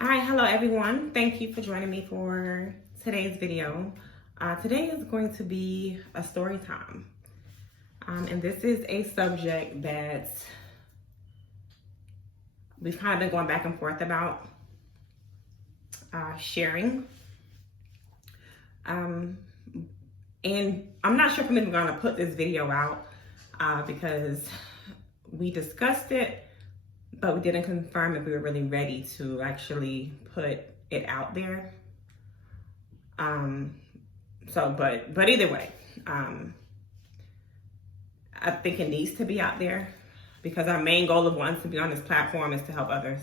All right, hello everyone. Thank you for joining me for today's video. Today is going to be a story time. And this is a subject that we've kind of been going back and forth about sharing. And I'm not sure if I'm even going to put this video out because we discussed it, but we didn't confirm if we were really ready to actually put it out there. But either way, I think it needs to be out there because our main goal of wanting to be on this platform is to help others,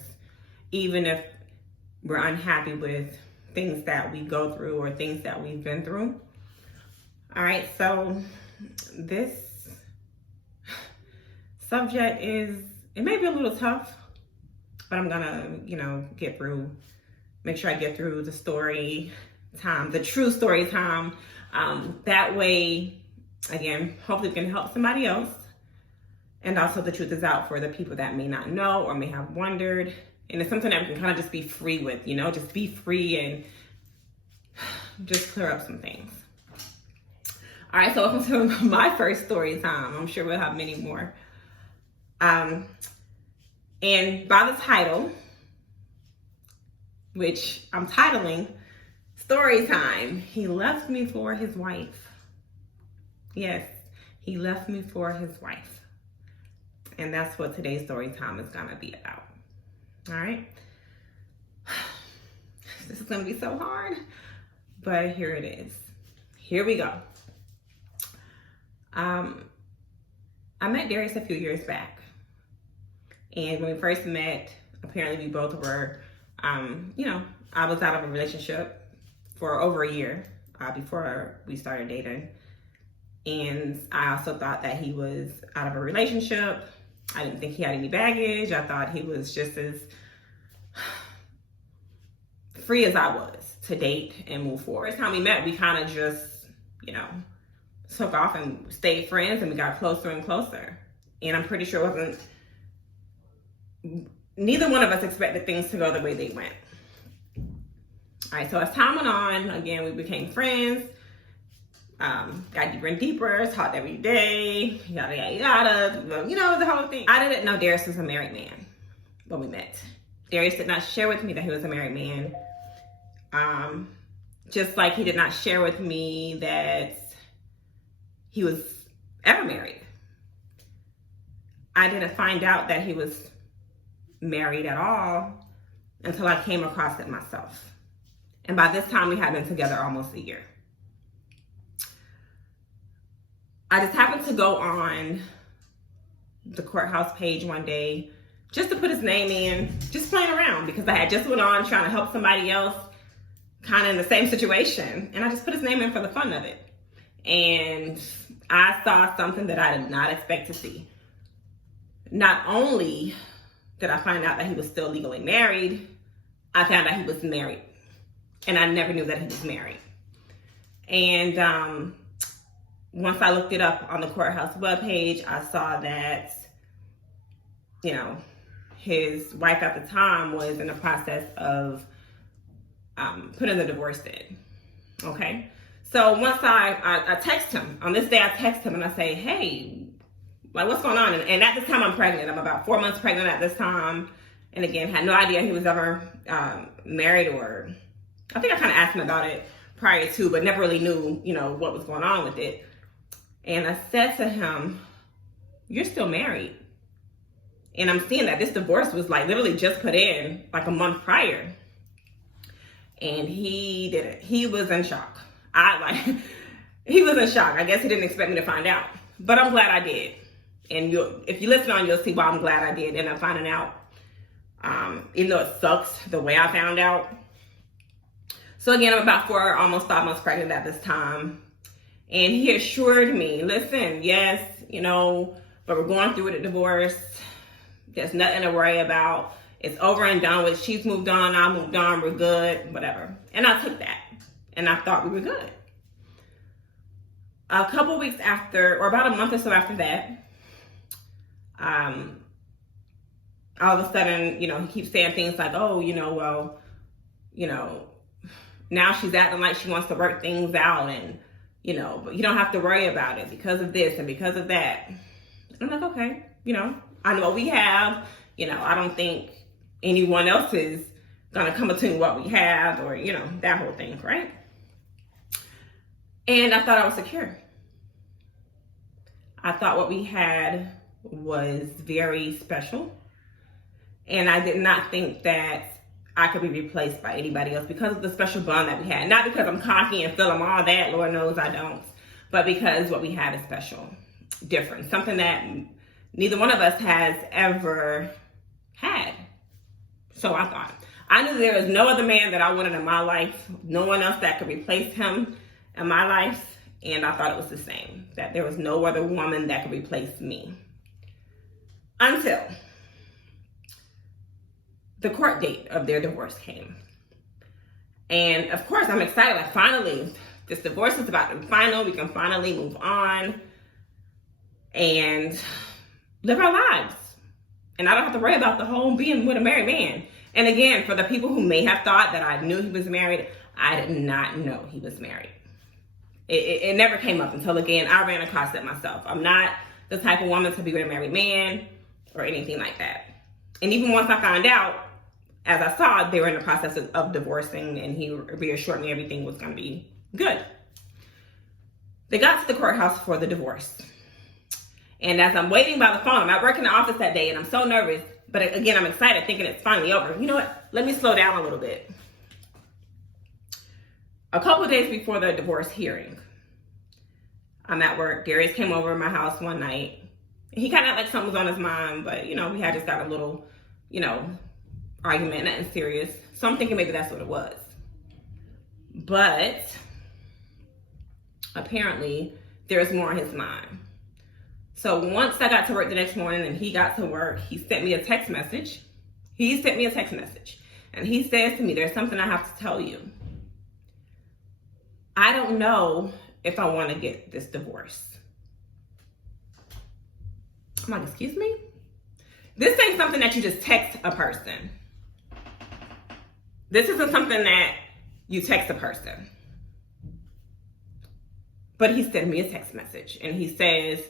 even if we're unhappy with things that we go through or things that we've been through. All right, so this subject it may be a little tough, but I'm gonna, make sure I get through the story time, the true story time. That way, again, hopefully we can help somebody else. And also the truth is out for the people that may not know or may have wondered. And it's something that we can kind of just be free with, just be free and just clear up some things. All right, so welcome to my first story time. I'm sure we'll have many more. And by the title, which I'm titling Story Time, he left me for his wife. Yes, he left me for his wife. And that's what today's story time is gonna be about. All right. This is gonna be so hard, but here it is. Here we go. I met Darius a few years back. And when we first met, apparently we both were, I was out of a relationship for over a year before we started dating. And I also thought that he was out of a relationship. I didn't think he had any baggage. I thought he was just as free as I was to date and move forward. First time we met, we kind of just, took off and stayed friends, and we got closer and closer. And I'm pretty sure neither one of us expected things to go the way they went. All right, so as time went on, again, we became friends, got deeper and deeper, talked every day, yada, yada, yada, the whole thing. I didn't know Darius was a married man when we met. Darius did not share with me that he was a married man. Just like he did not share with me that he was ever married. I didn't find out that he was married at all until I came across it myself. And by this time, we had been together almost a year. I just happened to go on the courthouse page one day just to put his name in, just playing around, because I had just went on trying to help somebody else kind of in the same situation. And I just put his name in for the fun of it. And I saw something that I did not expect to see. Not only did I find out that he was still legally married, I found out he was married. And I never knew that he was married. And once I looked it up on the courthouse webpage, I saw that, his wife at the time was in the process of putting the divorce in. Okay? So once I text him, on this day I text him and I say, hey, what's going on? And at this time I'm pregnant. I'm about 4 months pregnant at this time. And again, had no idea he was ever married, or I think I kind of asked him about it prior to, but never really knew, what was going on with it. And I said to him, you're still married. And I'm seeing that this divorce was literally just put in a month prior. And he didn't. He was in shock. He was in shock. I guess he didn't expect me to find out, but I'm glad I did. And if you listen on, you'll see why I'm glad I did end up finding out. Even though it sucks the way I found out. So again, I'm about almost 5 months pregnant at this time. And he assured me, listen, yes, but we're going through with a divorce. There's nothing to worry about. It's over and done with. She's moved on. I moved on. We're good, whatever. And I took that. And I thought we were good. A couple weeks after, or about a month or so after that, all of a sudden, he keeps saying things like, oh, well, you know, now she's acting like she wants to work things out, and, you know, but you don't have to worry about it because of this and because of that. I'm like, okay, you know, I know what we have. You know, I don't think anyone else is going to come between what we have, or, you know, that whole thing, right? And I thought I was secure. I thought what we had was very special. And I did not think that I could be replaced by anybody else because of the special bond that we had. Not because I'm cocky and feeling all that, Lord knows I don't, but because what we had is special, different, something that neither one of us has ever had. So I thought. I knew there was no other man that I wanted in my life, no one else that could replace him in my life, and I thought it was the same, that there was no other woman that could replace me. Until the court date of their divorce came. And of course, I'm excited, like finally, this divorce is about to be final, we can finally move on and live our lives. And I don't have to worry about the whole being with a married man. And again, for the people who may have thought that I knew he was married, I did not know he was married. It never came up until, again, I ran across it myself. I'm not the type of woman to be with a married man or anything like that. And even once I found out, as I saw, they were in the process of divorcing, and he reassured me everything was going to be good. They got to the courthouse for the divorce. And as I'm waiting by the phone, I'm at work in the office that day, and I'm so nervous. But again, I'm excited, thinking it's finally over. You know what? Let me slow down a little bit. A couple of days before the divorce hearing, I'm at work. Darius came over to my house one night. He kind of like something was on his mind, but, you know, we had just got a little, you know, argument, nothing serious. So I'm thinking maybe that's what it was. But apparently there's more on his mind. So once I got to work the next morning and he got to work, he sent me a text message. And he says to me, there's something I have to tell you. I don't know if I want to get this divorce. I'm like, excuse me? This ain't something that you just text a person. This isn't something that you text a person. But he sent me a text message and he says,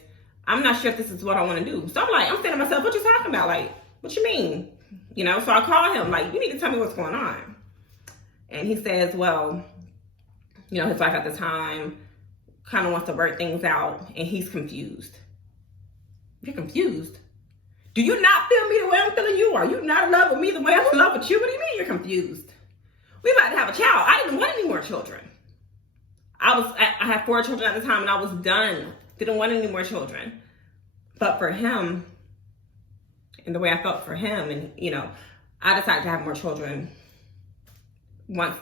I'm not sure if this is what I want to do. So I'm saying to myself, what you talking about? Like, what you mean? You know, so I call him, like, you need to tell me what's going on. And he says, well, you know, his wife at the time kind of wants to work things out, and he's confused. You're confused? Do you not feel me the way I'm feeling you? Are you not in love with me the way I'm in love with you? What do you mean you're confused? We about to have a child. I didn't want any more children. I had 4 children at the time, and I was done. Didn't want any more children. But for him, and the way I felt for him, and, you know, I decided to have more children once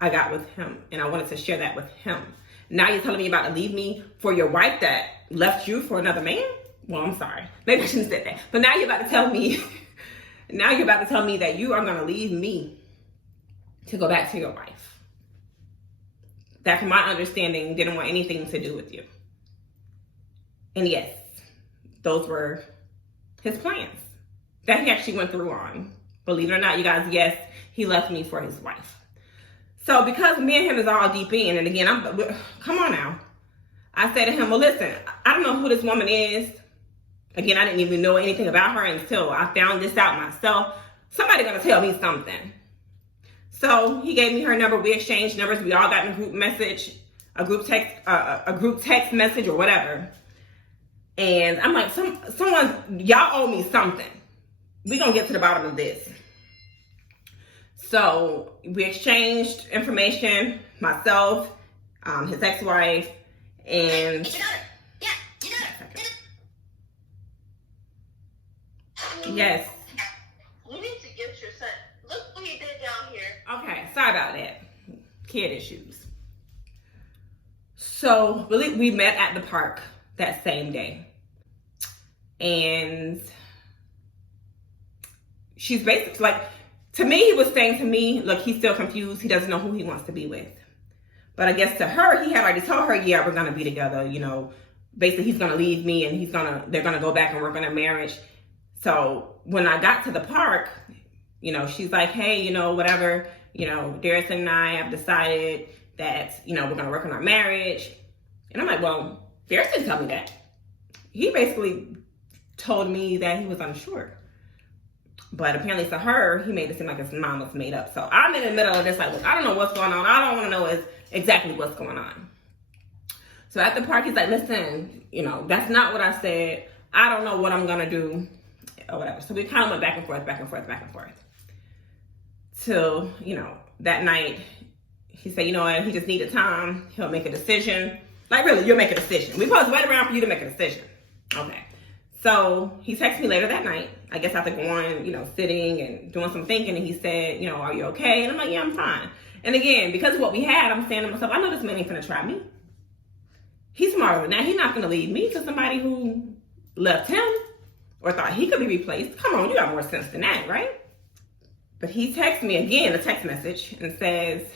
I got with him, and I wanted to share that with him. Now you're telling me about to leave me for your wife that left you for another man? Well, I'm sorry. Maybe I shouldn't have said that. But now you're about to tell me, that you are going to leave me to go back to your wife. That, from my understanding, didn't want anything to do with you. And yes, those were his plans that he actually went through on. Believe it or not, you guys, yes, he left me for his wife. So because me and him is all deep in, and again, come on now. I said to him, well, listen, I don't know who this woman is. Again, I didn't even know anything about her until I found this out myself. Somebody gonna tell me something. So he gave me her number. We exchanged numbers. We all got in a group message, a group text message or whatever. And I'm like, y'all owe me something. We gonna get to the bottom of this. So we exchanged information, myself, his ex-wife, and yes. You need to get your son. Look what he did down here. Okay, sorry about that. Kid issues. So we met at the park that same day. And she's basically like, to me, he was saying to me, look, he's still confused. He doesn't know who he wants to be with. But I guess to her, he had already told her, yeah, we're going to be together. You know, basically he's going to leave me and they're going to go back and work on their marriage. So when I got to the park, You know, she's like, hey, you know, whatever, you know, Darius and I have decided that, you know, we're going to work on our marriage. And I'm like, well, Darius didn't tell me that. He basically told me that he was unsure. But apparently to her, he made it seem like his mom was made up. So I'm in the middle of this, like, look, I don't know what's going on. I don't want to know exactly what's going on. So at the park, he's like, listen, you know, that's not what I said. I don't know what I'm going to do or whatever. So we kind of went back and forth, back and forth, back and forth. Till, you know, that night, he said, you know what, he just needed time. He'll make a decision. Like, really, you'll make a decision. We're supposed to wait around for you to make a decision. Okay. So he texted me later that night, I guess after going, you know, sitting and doing some thinking, and he said, you know, are you okay? And I'm like, yeah, I'm fine. And again, because of what we had, I'm saying to myself, I know this man ain't gonna try me. He's smarter than that. He's not gonna leave me to somebody who left him or thought he could be replaced. Come on, you got more sense than that, right? But he texts me again, a text message, and says,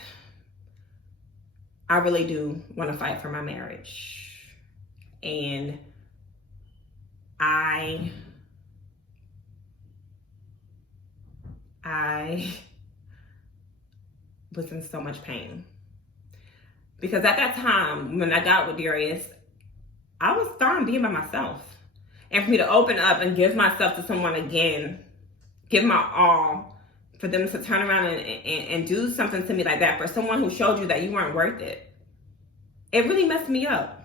I really do want to fight for my marriage. And I was in so much pain. Because at that time, when I got with Darius, I was fine being by myself. And for me to open up and give myself to someone again, give my all, for them to turn around and do something to me like that, for someone who showed you that you weren't worth it, it really messed me up.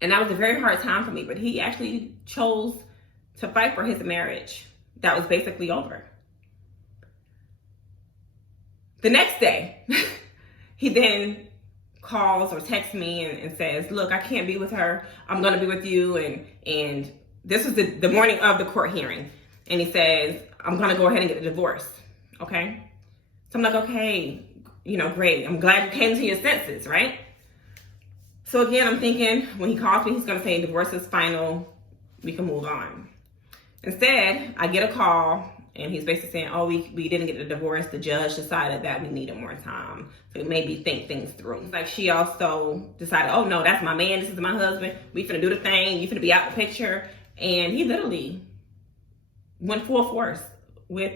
And that was a very hard time for me, but he actually chose to fight for his marriage that was basically over. The next day, he then calls or texts me and says, look, I can't be with her. I'm going to be with you. And this was the morning of the court hearing. And he says, I'm going to go ahead and get a divorce. Okay. So I'm like, okay, you know, great. I'm glad you came to your senses, right? So again, I'm thinking when he calls me, he's going to say divorce is final. We can move on. Instead, I get a call and he's basically saying, oh, we didn't get the divorce. The judge decided that we needed more time. So maybe think things through. It's like she also decided, oh no, that's my man. This is my husband. We finna do the thing. You finna be out the picture. And he literally went full force with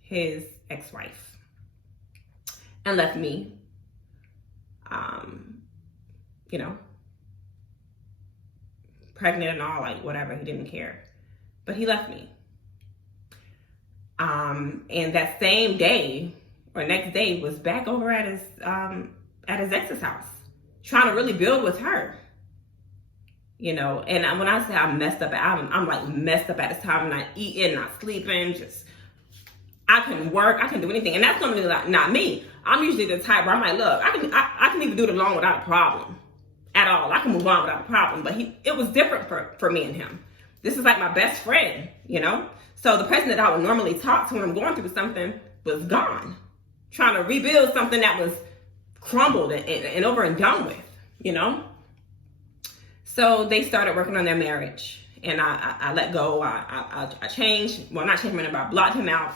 his ex-wife and left me, you know, pregnant and all, like whatever. He didn't care, but he left me. And that same day or next day was back over at his ex's house, trying to really build with her, you know. And when I say I'm messed up, I'm like messed up at this time, not eating, not sleeping, just, I couldn't work, I couldn't do anything. And that's normally not me. I'm usually the type where I'm like, look, I can even do it alone without a problem at all. I can move on without a problem. But it was different for me and him. This is like my best friend, you know? So the person that I would normally talk to when I'm going through something was gone, trying to rebuild something that was crumbled and over and done with, you know? So they started working on their marriage, and I let go. I changed, well, not changed my number, I blocked him out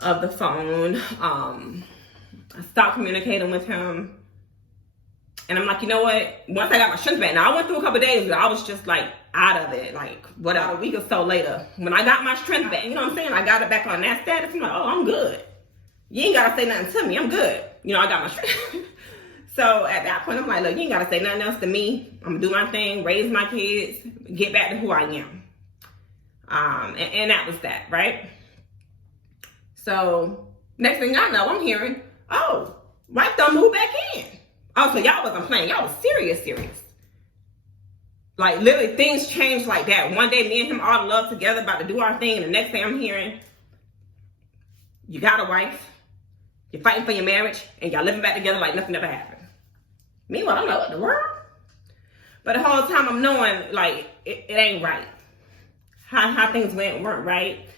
of the phone. I stopped communicating with him. And I'm like, you know what? Once I got my strength back, now I went through a couple of days where I was just like out of it, like whatever, a week or so later, when I got my strength back, you know what I'm saying? I got it back on that status. I'm like, oh, I'm good. You ain't got to say nothing to me. I'm good. You know, I got my strength. So at that point, I'm like, look, you ain't got to say nothing else to me. I'm going to do my thing, raise my kids, get back to who I am. And that was that, right? So next thing I know, I'm hearing, oh, wife don't move back in. Oh, so y'all wasn't playing. Y'all was serious. Like, literally, things changed like that. One day, me and him all in love together, about to do our thing, and the next day I'm hearing, you got a wife, you're fighting for your marriage, and y'all living back together like nothing ever happened. Meanwhile, I'm like, what the world? But the whole time I'm knowing, like, it ain't right. How things weren't right.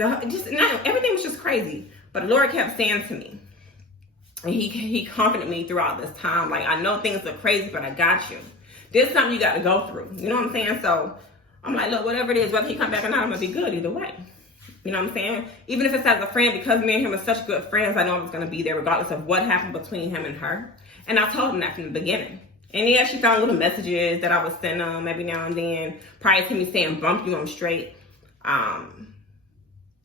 Everything was just crazy. But the Lord kept saying to me, and he comforted me throughout this time. Like, I know things look crazy, but I got you. There's something you got to go through. You know what I'm saying? So I'm like, look, whatever it is, whether he come back or not, I'm going to be good either way. You know what I'm saying? Even if it's as a friend, because me and him are such good friends, I know I was going to be there regardless of what happened between him and her. And I told him that from the beginning. And yeah, she found little messages that I would send every now and then prior to me saying, bump you on straight.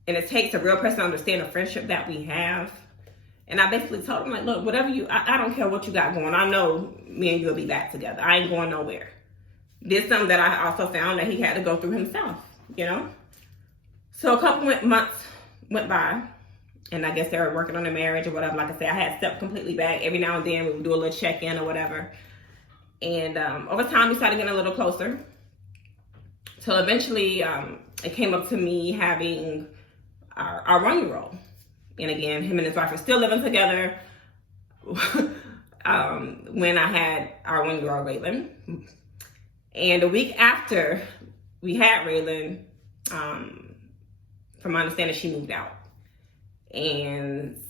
And it takes a real person to understand the friendship that we have. And I basically told him, like, look, whatever I don't care what you got going. I know me and you will be back together. I ain't going nowhere. This is something that I also found that he had to go through himself, you know? So a couple months went by, and I guess they were working on their marriage or whatever. Like I said, I had stepped completely back. Every now and then we would do a little check-in or whatever. And over time, we started getting a little closer. So eventually, it came up to me having our 1-year-old. And again, him and his wife are still living together when I had our 1-year-old Raylan. And a week after we had Raylan, from my understanding, she moved out. And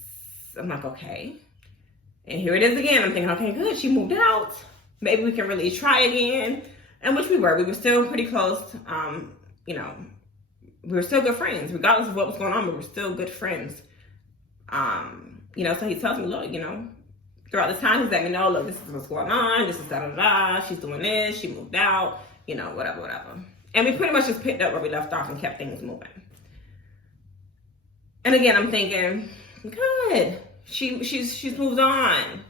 I'm like, okay. And here it is again. I'm thinking, okay, good. She moved out. Maybe we can really try again. And which we were. We were still pretty close. You know, we were still good friends. Regardless of what was going on, we were still good friends. You know, so he tells me, look, you know, throughout this time, he's letting me know, look, this is what's going on. This is da-da-da. She's doing this. She moved out. You know, whatever. And we pretty much just picked up where we left off and kept things moving. And again, I'm thinking, good. She's moved on.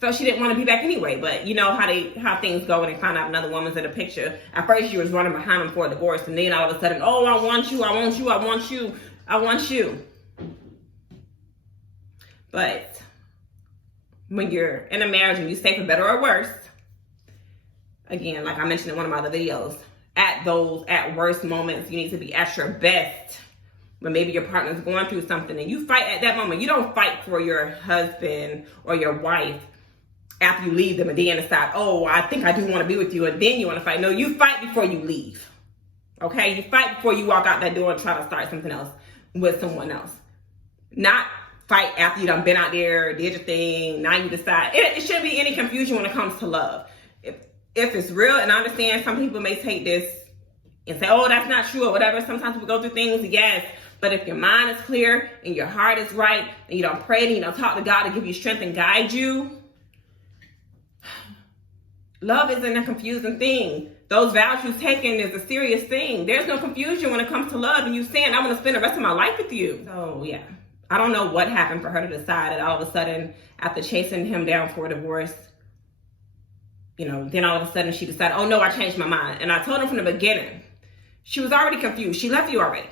So she didn't want to be back anyway. But you know how things go when they find out another woman's in the picture. At first, she was running behind him for a divorce, and then all of a sudden, oh, I want you, I want you, I want you, I want you. But when you're in a marriage and you stay for better or worse, again, like I mentioned in one of my other videos, at worst moments, you need to be at your best. When maybe your partner's going through something and you fight at that moment. You don't fight for your husband or your wife after you leave them and then decide, oh, I think I do want to be with you, and then you want to fight. No, you fight before you leave. Okay? You fight before you walk out that door and try to start something else with someone else. Not fight after you done been out there, did your thing, now you decide. It shouldn't be any confusion when it comes to love. If it's real, and I understand some people may take this and say, oh, that's not true or whatever. Sometimes we go through things, yes. But if your mind is clear and your heart is right and you don't pray and you don't talk to God to give you strength and guide you, love isn't a confusing thing. Those vows you've taken is a serious thing. There's no confusion when it comes to love and you saying, I want to spend the rest of my life with you. So, yeah. I don't know what happened for her to decide that all of a sudden, after chasing him down for a divorce, you know, then all of a sudden she decided, oh, no, I changed my mind. And I told her from the beginning, she was already confused. She left you already.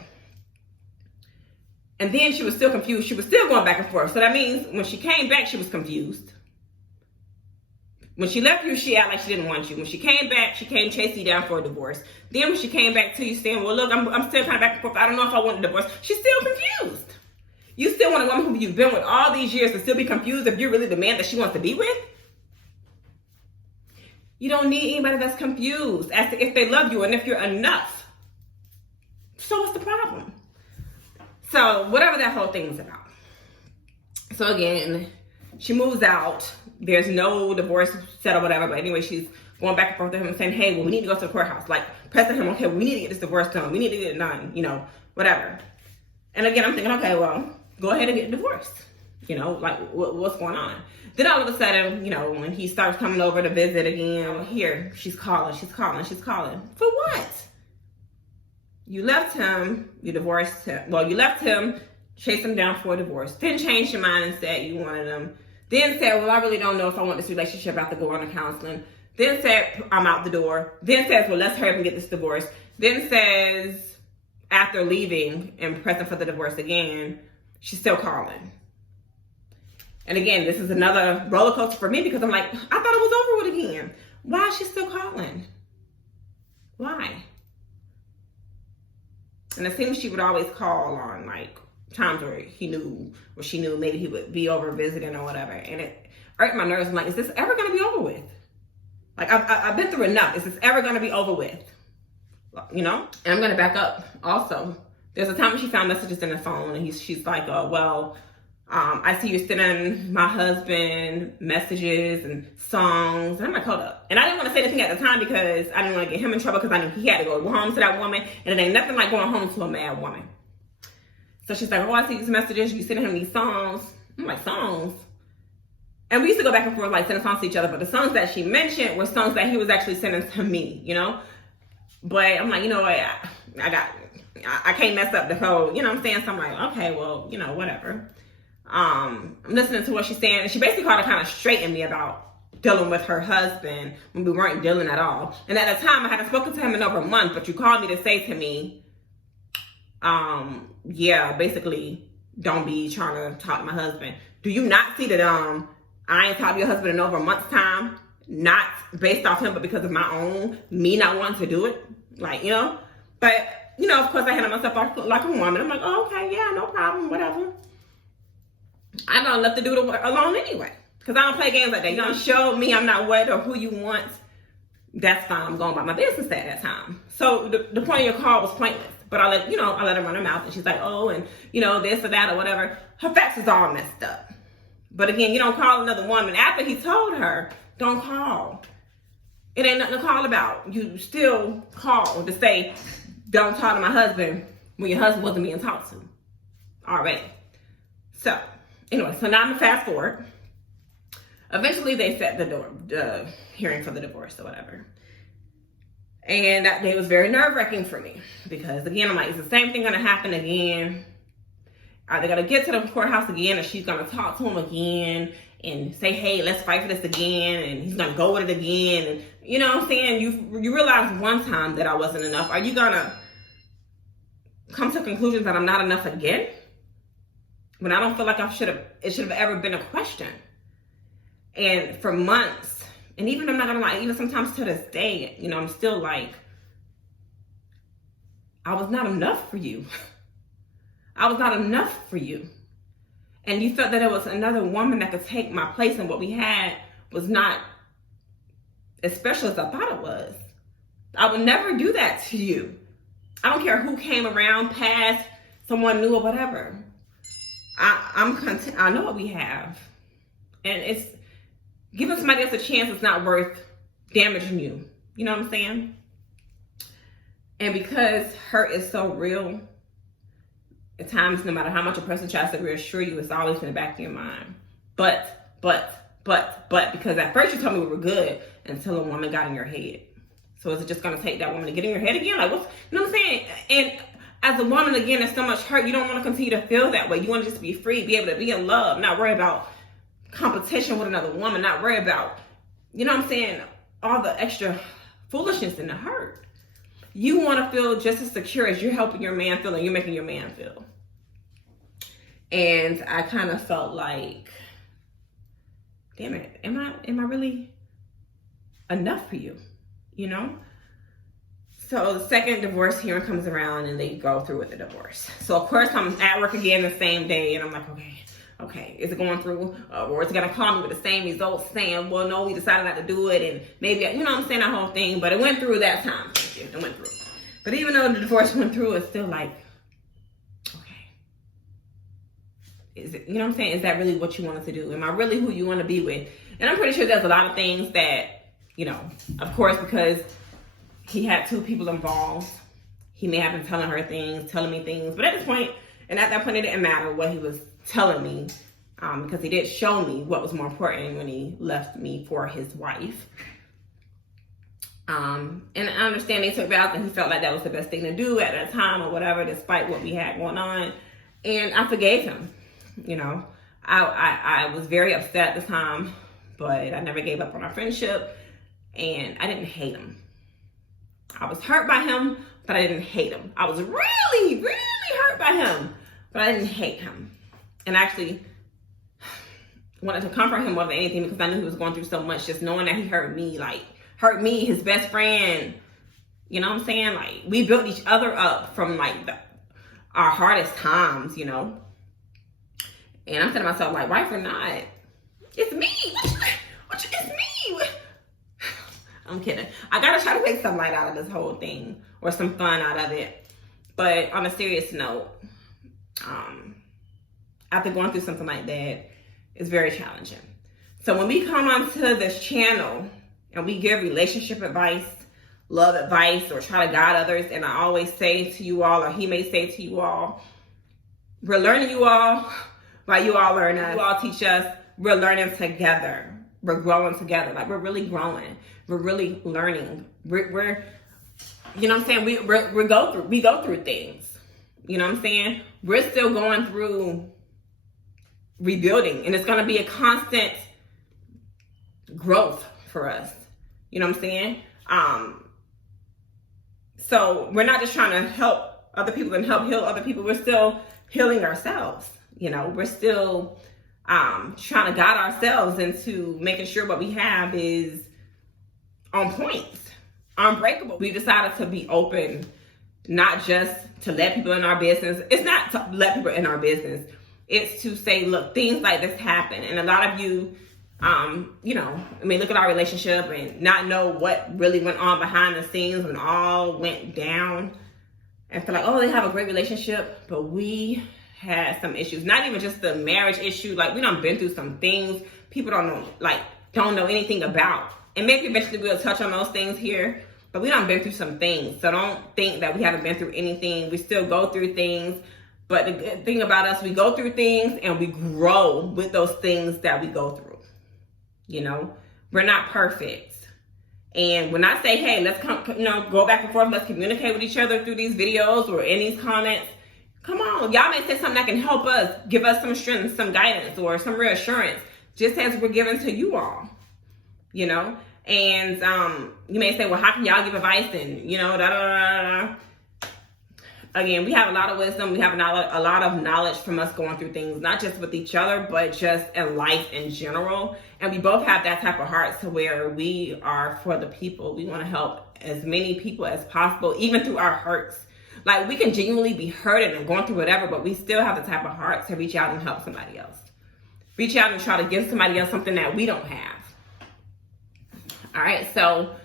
And then she was still confused. She was still going back and forth. So that means when she came back, she was confused. When she left you, she acted like she didn't want you. When she came back, she came chasing you down for a divorce. Then when she came back to you saying, well, look, I'm still kind of back and forth. I don't know if I want a divorce. She's still confused. You still want a woman who you've been with all these years to still be confused if you're really the man that she wants to be with? You don't need anybody that's confused as to if they love you and if you're enough. So what's the problem? So whatever that whole thing was about. So again, she moves out. There's no divorce set or whatever. But anyway, she's going back and forth with him and saying, hey, well, we need to go to the courthouse. Like pressing him, okay, we need to get this divorce done. We need to get it done, you know, whatever. And again, I'm thinking, okay, well, go ahead and get divorced. You know, like what's going on? Then all of a sudden, you know, when he starts coming over to visit again, here, she's calling. For what? You left him, you divorced him. Well, you left him, chased him down for a divorce. Then changed your mind and said you wanted him. Then said, well, I really don't know if I want this relationship. I have to go on to counseling. Then said, I'm out the door. Then says, well, let's hurry up and get this divorce. Then says, after leaving and pressing for the divorce again, she's still calling. And again, this is another roller coaster for me because I'm like, I thought it was over with again. Why is she still calling? Why? And it seems she would always call on like times where he knew or she knew maybe he would be over visiting or whatever. And it irked my nerves. I'm like, is this ever going to be over with? Like, I've been through enough. Is this ever going to be over with? You know? And I'm going to back up also. There's a time when she found messages in the phone and she's like, I see you're sending my husband messages and songs. And I'm like, hold up. And I didn't want to say anything at the time because I didn't want to get him in trouble because I knew he had to go home to that woman. And it ain't nothing like going home to a mad woman. So she's like, oh, I see these messages. You sending him these songs. I'm like, songs? And we used to go back and forth, like, sending songs to each other. But the songs that she mentioned were songs that he was actually sending to me, you know? But I'm like, you know what? I got I can't mess up the whole, you know what I'm saying? So I'm like, okay, well, you know, whatever. I'm listening to what she's saying, and she basically called to kind of straighten me about dealing with her husband when we weren't dealing at all. And at the time, I hadn't spoken to him in over a month, but you called me to say to me, yeah, basically, don't be trying to talk to my husband. Do you not see that I ain't talked to your husband in over a month's time? Not based off him, but because of my own, me not wanting to do it. Like, you know? But, you know, of course, I handle myself like a woman. I'm like, oh, okay, yeah, no problem, whatever. I don't love to do it alone anyway. Because I don't play games like that. You don't show me I'm not what or who you want. That's fine. I'm going about my business at that time. So the point of your call was pointless. But I let her run her mouth. And she's like, oh, and, you know, this or that or whatever. Her facts is all messed up. But again, you don't call another woman. After he told her, don't call. It ain't nothing to call about. You still call to say, don't talk to my husband when your husband wasn't being talked to already. So, anyway, so now I'm going to fast forward. Eventually, they set the hearing for the divorce or whatever. And that day was very nerve-wracking for me. Because, again, I'm like, is the same thing going to happen again? Are they going to get to the courthouse again, or she's going to talk to him again and say, hey, let's fight for this again, and he's going to go with it again? And you know what I'm saying? You realize one time that I wasn't enough. Are you going to come to conclusions that I'm not enough again? When I don't feel like it should have ever been a question. And for months, and even I'm not going to lie, even sometimes to this day, you know, I'm still like, I was not enough for you. I was not enough for you. And you felt that there was another woman that could take my place, and what we had was not as special as I thought it was. I would never do that to you. I don't care who came around, past, someone new or whatever. I'm content. I know what we have. And it's giving somebody else a chance is not worth damaging you. You know what I'm saying? And because hurt is so real, at times, no matter how much a person tries to reassure you, it's always in the back of your mind. But, because at first you told me we were good until a woman got in your head. So is it just going to take that woman to get in your head again? Like, what's, you know what I'm saying? And as a woman, again, there's so much hurt. You don't want to continue to feel that way. You want to just be free, be able to be in love, not worry about competition with another woman, not worry about, you know what I'm saying, all the extra foolishness and the hurt. You want to feel just as secure as you're helping your man feel and you're making your man feel. And I kind of felt like, damn it, am I really enough for you? You know? So the second divorce hearing comes around and they go through with the divorce. So of course I'm at work again the same day and I'm like, okay, is it going through? Or is it going to call me with the same results saying, well, no, we decided not to do it. And maybe, you know what I'm saying, that whole thing. But it went through that time. It went through. But even though the divorce went through, it's still like, okay. Is it, you know what I'm saying? Is that really what you wanted to do? Am I really who you want to be with? And I'm pretty sure there's a lot of things that, you know, of course, because he had two people involved, he may have been telling her things, telling me things. But at this point, and at that point, it didn't matter what he was telling me, because he did show me what was more important when he left me for his wife. And I understand they took vows and he felt like that was the best thing to do at that time or whatever, despite what we had going on. And I forgave him. You know, I was very upset at the time, but I never gave up on our friendship, and I didn't hate him. I was hurt by him, but I didn't hate him. I was really, really hurt by him, but I didn't hate him. And I actually wanted to comfort him more than anything because I knew he was going through so much, just knowing that he hurt me, his best friend. You know what I'm saying? Like, we built each other up from like our hardest times, you know? And I'm saying to myself, like, wife or not, it's me. It's me. I'm kidding. I gotta try to make some light out of this whole thing or some fun out of it. But on a serious note, after going through something like that, it's very challenging. So when we come onto this channel and we give relationship advice, love advice, or try to guide others, and I always say to you all, or he may say to you all, we're learning you all, while you all learn us. You all teach us. We're learning together. We're growing together. Like, we're really growing. We're really learning. We're You know what I'm saying? We go through things. You know what I'm saying? We're still going through rebuilding, and it's going to be a constant growth for us. You know what I'm saying? So we're not just trying to help other people and help heal other people. We're still healing ourselves. You know, we're still trying to guide ourselves into making sure what we have is on point, unbreakable. We decided to be open, not just to let people in our business. It's not to let people in our business. It's to say, look, things like this happen. And a lot of you, you know, I mean, look at our relationship and not know what really went on behind the scenes when all went down and feel like, oh, they have a great relationship. But we had some issues, not even just the marriage issue. Like, we done been through some things people don't know anything about. And maybe eventually we'll touch on those things here, but we done been through some things. So don't think that we haven't been through anything. We still go through things. But the good thing about us, we go through things and we grow with those things that we go through. You know, we're not perfect. And when I say, hey, let's come, you know, go back and forth, let's communicate with each other through these videos or in these comments. Come on, y'all may say something that can help us, give us some strength, some guidance, or some reassurance, just as we're giving to you all, you know? And you may say, well, how can y'all give advice and, you know, da da da da. Again, we have a lot of wisdom. We have a lot of knowledge from us going through things, not just with each other, but just in life in general. And we both have that type of heart to where we are for the people. We want to help as many people as possible, even through our hurts. Like, we can genuinely be hurting and going through whatever, but we still have the type of heart to reach out and help somebody else. Reach out and try to give somebody else something that we don't have. All right, so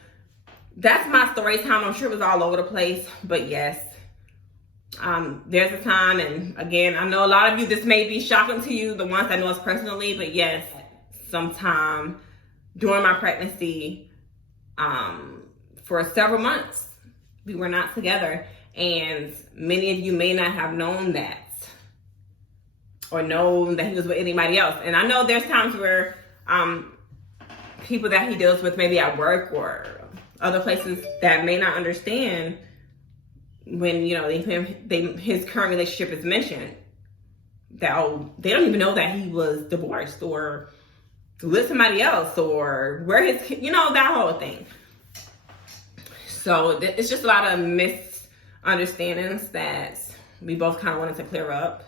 that's my story time. I'm sure it was all over the place, but yes. There's a time, and again, I know a lot of you, this may be shocking to you, the ones that know us personally, but yes, sometime during my pregnancy, for several months, we were not together, and many of you may not have known that, or known that he was with anybody else. And I know there's times where people that he deals with, maybe at work or other places, that may not understand when, you know, his current relationship is mentioned, that, oh, they don't even know that he was divorced or with somebody else or where his, you know, that whole thing. So it's just a lot of misunderstandings that we both kind of wanted to clear up.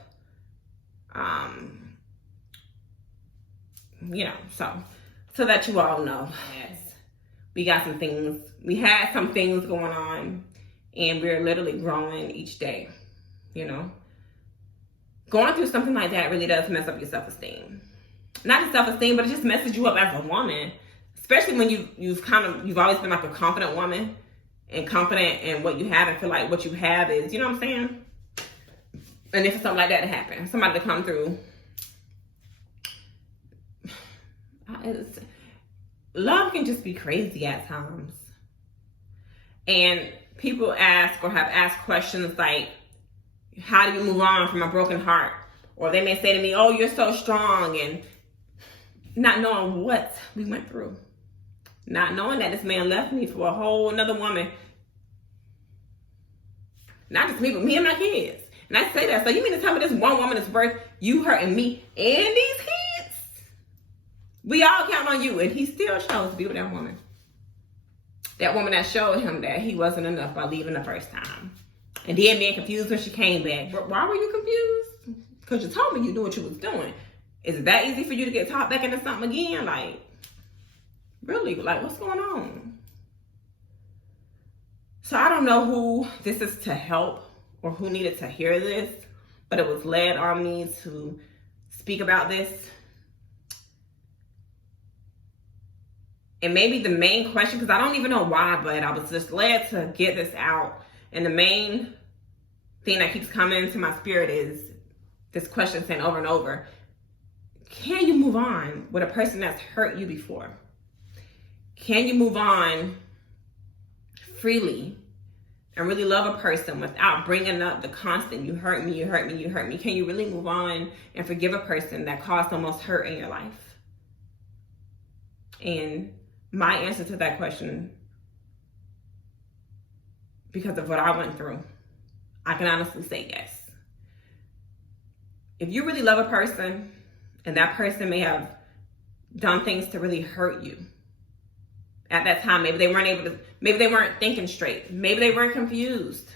You know, so that you all know, yes, we got some things, we had some things going on. And we're literally growing each day, you know. Going through something like that really does mess up your self-esteem. Not just self-esteem, but it just messes you up as a woman. Especially when you've always been like a confident woman and confident in what you have and feel like what you have is, you know what I'm saying? And if something like that to happen, somebody to come through. Love can just be crazy at times. And people ask or have asked questions like, how do you move on from a broken heart? Or they may say to me, oh, you're so strong, and not knowing what we went through. Not knowing that this man left me for a whole another woman. Not just me, but me and my kids. And I say that, so you mean to tell me this one woman is worth you hurting me and these kids? We all count on you, and he still chose to be with that woman. That woman that showed him that he wasn't enough by leaving the first time. And then being confused when she came back. But why were you confused? Because you told me you knew what you was doing. Is it that easy for you to get taught back into something again? Like, really? Like, what's going on? So I don't know who this is to help or who needed to hear this, but it was led on me to speak about this. And maybe the main question, because I don't even know why, but I was just led to get this out. And the main thing that keeps coming into my spirit is this question saying over and over, can you move on with a person that's hurt you before? Can you move on freely and really love a person without bringing up the constant, you hurt me, you hurt me, you hurt me? Can you really move on and forgive a person that caused the most hurt in your life? And my answer to that question because of what I went through, I can honestly say yes. If you really love a person and that person may have done things to really hurt you at that time, maybe they weren't thinking straight, maybe they weren't confused,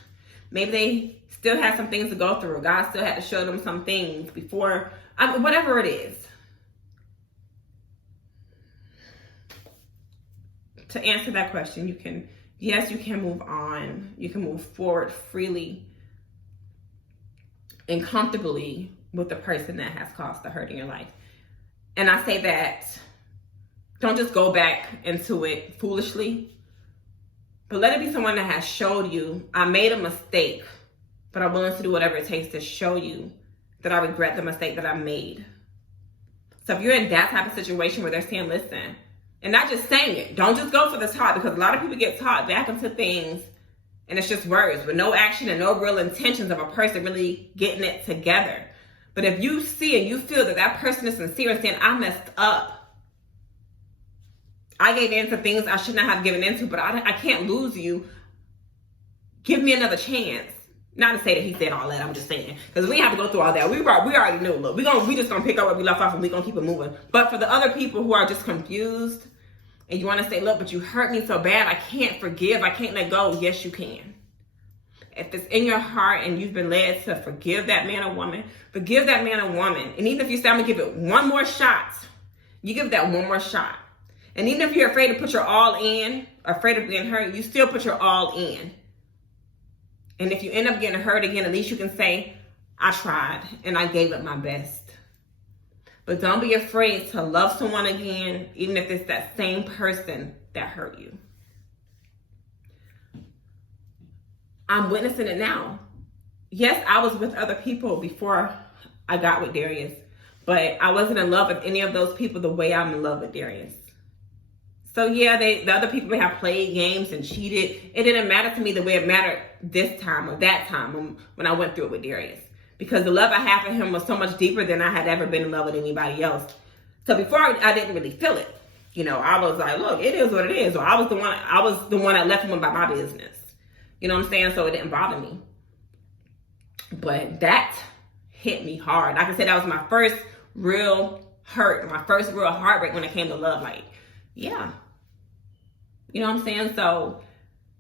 maybe they still had some things to go through, God still had to show them some things before, whatever it is. To answer that question, you can move on. You can move forward freely and comfortably with the person that has caused the hurt in your life. And I say that, don't just go back into it foolishly, but let it be someone that has showed you, I made a mistake, but I'm willing to do whatever it takes to show you that I regret the mistake that I made. So if you're in that type of situation where they're saying, listen, and not just saying it. Don't just go for the talk, because a lot of people get taught back into things and it's just words with no action and no real intentions of a person really getting it together. But if you see and you feel that that person is sincere and saying, I messed up, I gave in to things I should not have given into, but I can't lose you. Give me another chance. Not to say that he said all that, I'm just saying. Because we have to go through all that. We already knew. Look, we just gonna pick up where we left off and we gonna keep it moving. But for the other people who are just confused and you want to say, look, but you hurt me so bad, I can't forgive, I can't let go. Yes, you can. If it's in your heart and you've been led to forgive that man or woman, forgive that man or woman. And even if you say, I'm gonna give it one more shot, you give that one more shot. And even if you're afraid to put your all in, afraid of being hurt, you still put your all in. And if you end up getting hurt again, at least you can say, I tried and I gave it my best. But don't be afraid to love someone again, even if it's that same person that hurt you. I'm witnessing it now. Yes, I was with other people before I got with Darius, but I wasn't in love with any of those people the way I'm in love with Darius. So yeah, the other people may have played games and cheated. It didn't matter to me the way it mattered this time or that time when I went through it with Darius. Because the love I had for him was so much deeper than I had ever been in love with anybody else. So before I didn't really feel it. You know, I was like, look, it is what it is. Or I was the one that left him about my business. You know what I'm saying? So it didn't bother me. But that hit me hard. I can say that was my first real hurt, my first real heartbreak when it came to love. Like, yeah. You know what I'm saying? So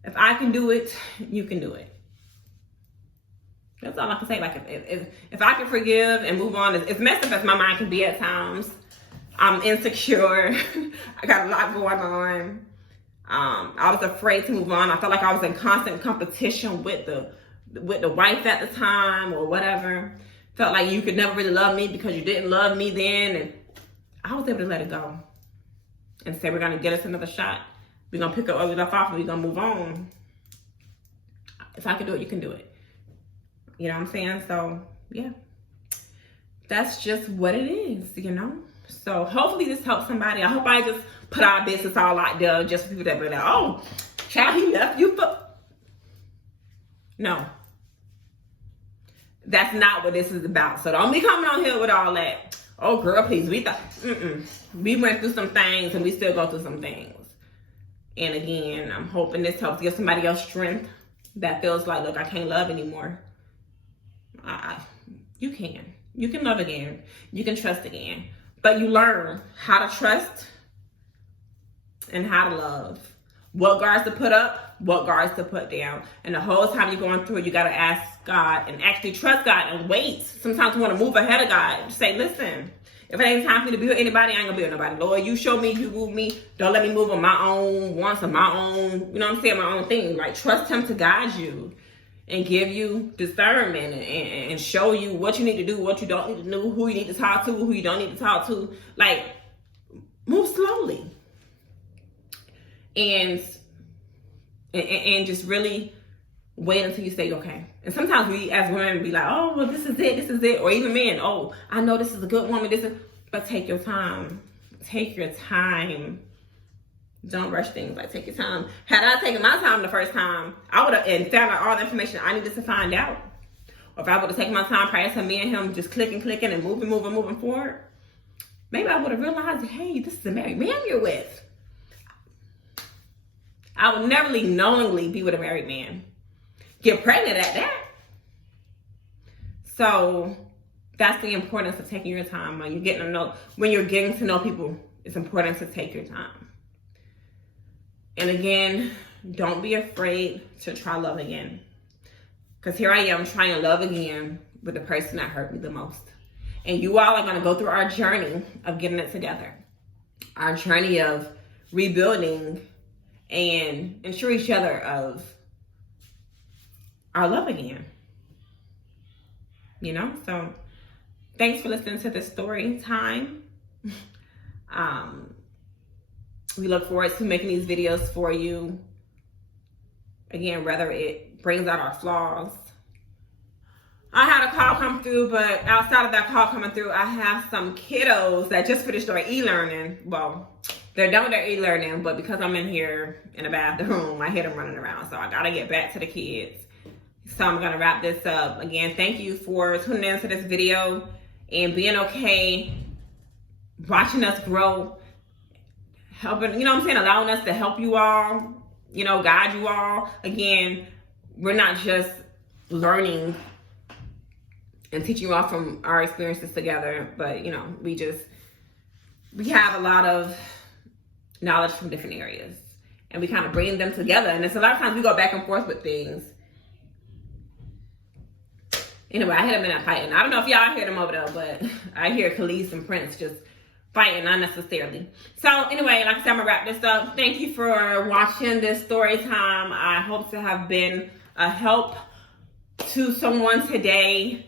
if I can do it, you can do it. That's all I can say. Like, if I can forgive and move on, as messed up as my mind can be at times, I'm insecure. I got a lot going on. I was afraid to move on. I felt like I was in constant competition with the wife at the time or whatever. Felt like you could never really love me because you didn't love me then. And I was able to let it go and say, we're going to get us another shot. We're going to pick up where we left off and we're going to move on. If I can do it, you can do it. You know what I'm saying? So, yeah. That's just what it is, you know? So, hopefully this helps somebody. I hope I just put our business all out there just for people that be like, oh, child, he left you for... No. That's not what this is about. So, don't be coming on here with all that. Oh, girl, please. We went through some things and we still go through some things. And again, I'm hoping this helps give somebody else strength that feels like, look, I can't love anymore. You can. You can love again. You can trust again. But you learn how to trust and how to love. What guards to put up, what guards to put down. And the whole time you're going through it, you got to ask God and actually trust God and wait. Sometimes you want to move ahead of God. Say, listen, if it ain't time for me to be with anybody, I ain't going to be with nobody. Lord, you show me, you move me. Don't let me move on my own wants or my own, you know what I'm saying, my own thing. Like, trust him to guide you and give you discernment and show you what you need to do, what you don't need to do, who you need to talk to, who you don't need to talk to. Like, move slowly. And just really wait until you say, okay. And sometimes we as women be like, oh, well, this is it. Or even men, oh, I know this is a good woman, but take your time. Take your time. Don't rush things. Like, take your time. Had I taken my time the first time, I would have and found out all the information I needed to find out. Or if I would have taken my time prior to me and him just clicking and moving forward, maybe I would have realized, hey, this is a married man you're with. I would never knowingly be with a married man. get pregnant at that. So that's the importance of taking your time when you're getting to know people. It's important to take your time. And again, don't be afraid to try love again. Because here I am trying to love again with the person that hurt me the most. And you all are going to go through our journey of getting it together. Our journey of rebuilding and ensure each other of our love again. You know, so thanks for listening to this story time. We look forward to making these videos for you. Again, whether it brings out our flaws. I had a call come through, but outside of that call coming through, I have some kiddos that just finished their e-learning. Well, they're done with their e-learning, but because I'm in here in the bathroom, I hear them running around. So I gotta get back to the kids. So I'm gonna wrap this up. Again, thank you for tuning into this video and being okay, watching us grow, helping, you know what I'm saying, allowing us to help you all, you know, guide you all. Again, we're not just learning and teaching you all from our experiences together, but you know, we have a lot of knowledge from different areas and we kind of bring them together. And it's a lot of times we go back and forth with things. Anyway, I hear them in that fighting. I don't know if y'all hear them over there, but I hear Khalees and Prince just fighting unnecessarily. So anyway, like I said, I'm gonna wrap this up. Thank you for watching this story time. I hope to have been a help to someone today.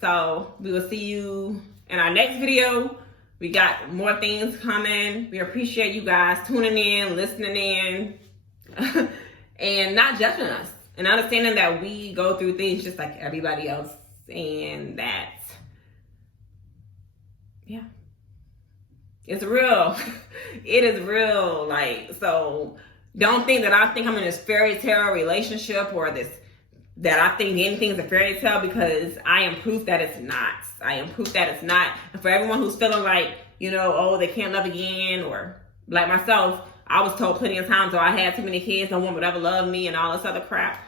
So we will see you in our next video. We got more things coming. We appreciate you guys tuning in, listening in, and not judging us. And understanding that we go through things just like everybody else. And that, yeah, it's real. It is real. Like, so don't think that I think I'm in this fairy tale relationship or that I think anything's a fairy tale, because I am proof that it's not. I am proof that it's not. And for everyone who's feeling like, you know, oh, they can't love again, or like myself, I was told plenty of times, oh, I had too many kids, no one would ever love me and all this other crap.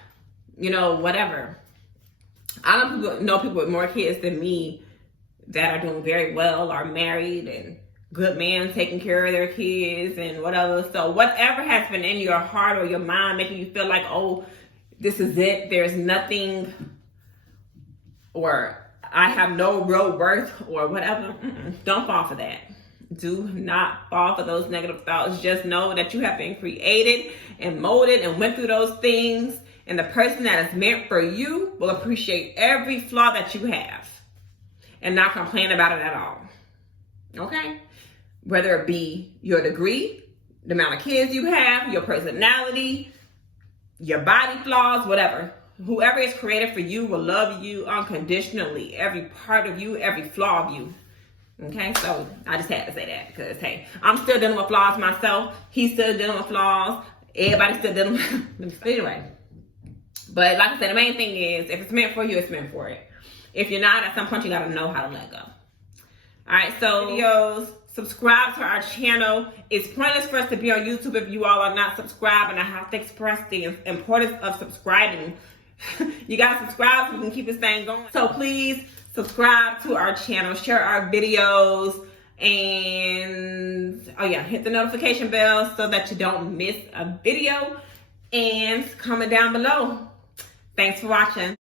You know, whatever. I know people with more kids than me that are doing very well, are married and good men taking care of their kids and whatever. So whatever has been in your heart or your mind making you feel like, oh, this is it, there's nothing, or I have no real worth or whatever, don't fall for that. Do not fall for those negative thoughts. Just know that you have been created and molded and went through those things. And the person that is meant for you will appreciate every flaw that you have and not complain about it at all. Okay? Whether it be your degree, the amount of kids you have, your personality, your body flaws, whatever. Whoever is created for you will love you unconditionally. Every part of you, every flaw of you. Okay? So I just had to say that because, hey, I'm still dealing with flaws myself. He's still dealing with flaws. Everybody's still dealing with anyway. But like I said, the main thing is, if it's meant for you, it's meant for it. If you're not, at some point, you got to know how to let go. All right, so videos, subscribe to our channel. It's pointless for us to be on YouTube if you all are not subscribed, and I have to express the importance of subscribing. You got to subscribe so we can keep this thing going. So please subscribe to our channel, share our videos, and oh yeah, hit the notification bell so that you don't miss a video, and comment down below. Thanks for watching.